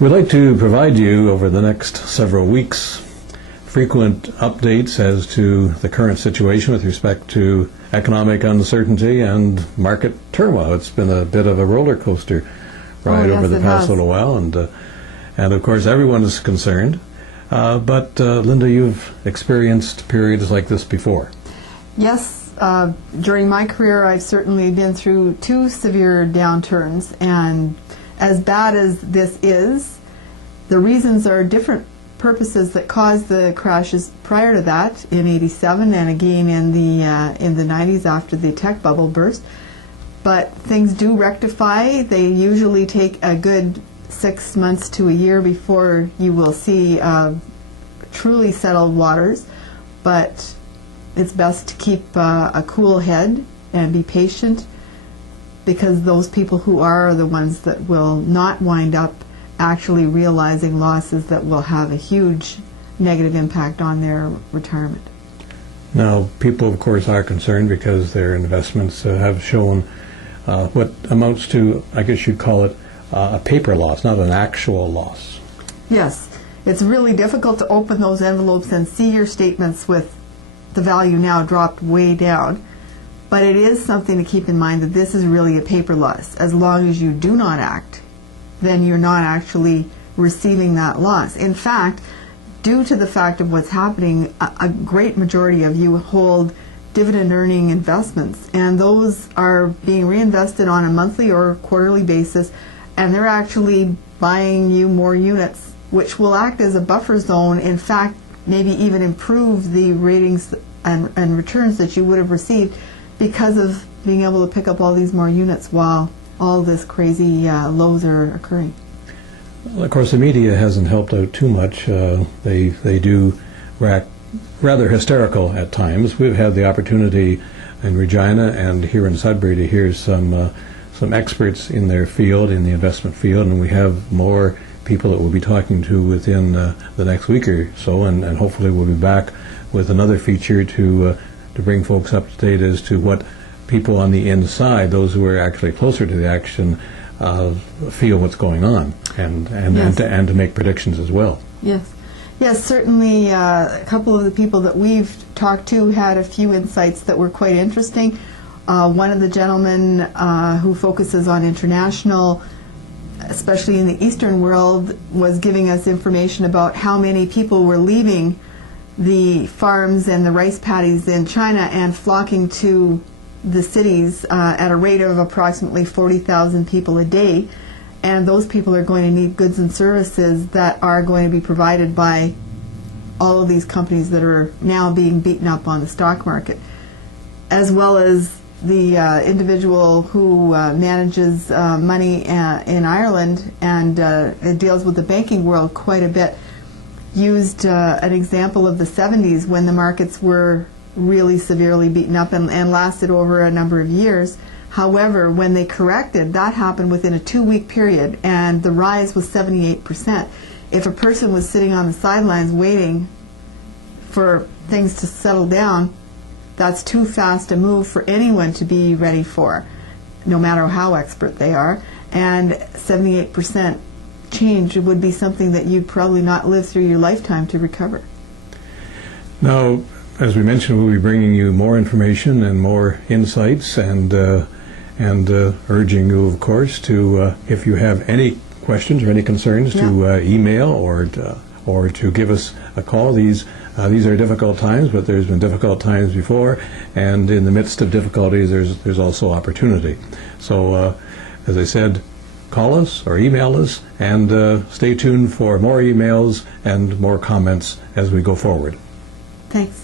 We'd like to provide you over the next several weeks frequent updates as to the current situation with respect to economic uncertainty and market turmoil. It's been a bit of a roller coaster ride over the past little while, and of course everyone is concerned. But Linda, you've experienced periods like this before. Yes, during my career I've certainly been through 2 severe downturns, and as bad as this is, the reasons are different purposes that caused the crashes prior to that in '87 and again in the '90s after the tech bubble burst. But things do rectify. They usually take a good 6 months to a year before you will see truly settled waters. But it's best to keep a cool head and be patient, because those people who are the ones that will not wind up actually realizing losses that will have a huge negative impact on their retirement. Now, people, of course, are concerned because their investments have shown what amounts to, I guess you'd call it, a paper loss, not an actual loss. Yes. It's really difficult to open those envelopes and see your statements with the value now dropped way down. But it is something to keep in mind that this is really a paper loss. As long as you do not act, then you're not actually receiving that loss. In fact, due to the fact of what's happening, a great majority of you hold dividend earning investments, and those are being reinvested on a monthly or quarterly basis, and they're actually buying you more units, which will act as a buffer zone. In fact, maybe even improve the ratings and returns that you would have received because of being able to pick up all these more units while all this crazy lows are occurring. Well, of course, the media hasn't helped out too much. They do act rather hysterical at times. We've had the opportunity in Regina and here in Sudbury to hear some experts in their field, in the investment field, and we have more people that we'll be talking to within the next week or so, and hopefully we'll be back with another feature to bring folks up to date as to what people on the inside, those who are actually closer to the action, feel what's going on, and yes. to make predictions as well. Yes, certainly a couple of the people that we've talked to had a few insights that were quite interesting. One of the gentlemen who focuses on international, especially in the Eastern world, was giving us information about how many people were leaving the farms and the rice paddies in China and flocking to the cities at a rate of approximately 40,000 people a day. And those people are going to need goods and services that are going to be provided by all of these companies that are now being beaten up on the stock market, as well as the individual who manages money in Ireland and deals with the banking world quite a bit, used an example of the 70s when the markets were really severely beaten up and lasted over a number of years. However, when they corrected, that happened within a 2-week period, and the rise was 78%. If a person was sitting on the sidelines waiting for things to settle down, that's too fast a move for anyone to be ready for, no matter how expert they are. And 78% change would be something that you'd probably not live through your lifetime to recover. Now, as we mentioned, we'll be bringing you more information and more insights, and urging you, of course, to, if you have any questions or any concerns, to email or to give us a call. These are difficult times, but there's been difficult times before, and in the midst of difficulties, there's also opportunity. So, as I said, call us or email us, and stay tuned for more emails and more comments as we go forward. Thanks.